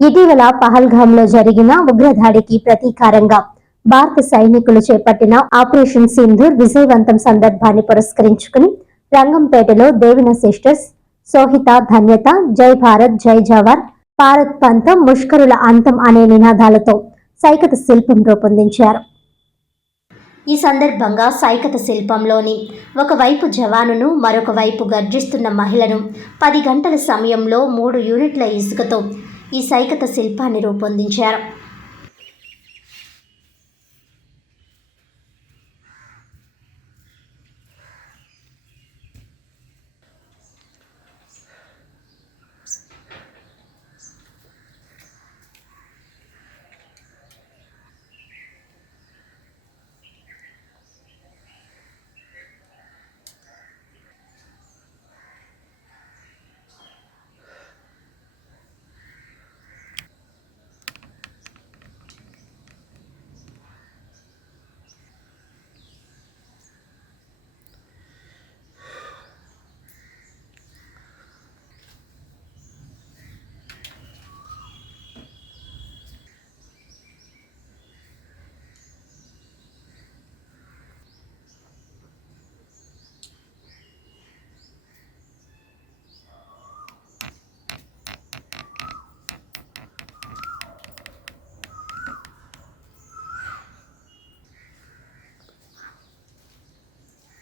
ఇటీవల పహల్గామ్లో జరిగిన ఉగ్రదాడికి ప్రతీకారంగా భారత సైనికులు చేపట్టిన ఆపరేషన్ సింధూర్ విజయవంతం సందర్భాన్ని పురస్కరించుకుని రంగంపేటలో దేవిన సిస్టర్స్, సోహిత ధన్యత, జై భారత్ జై జవాన్, భారత్ పంతం, ముష్కరుల అంతం అనే నినాదాలతో సైకత శిల్పం రూపొందించారు. ఈ సందర్భంగా సైకత శిల్పంలోని ఒకవైపు జవానును, మరొక వైపు గర్జిస్తున్న మహిళను 10 గంటల సమయంలో 3 యూనిట్ల ఇసుకతో ఈ సైకత శిల్పాన్ని రూపొందించారు.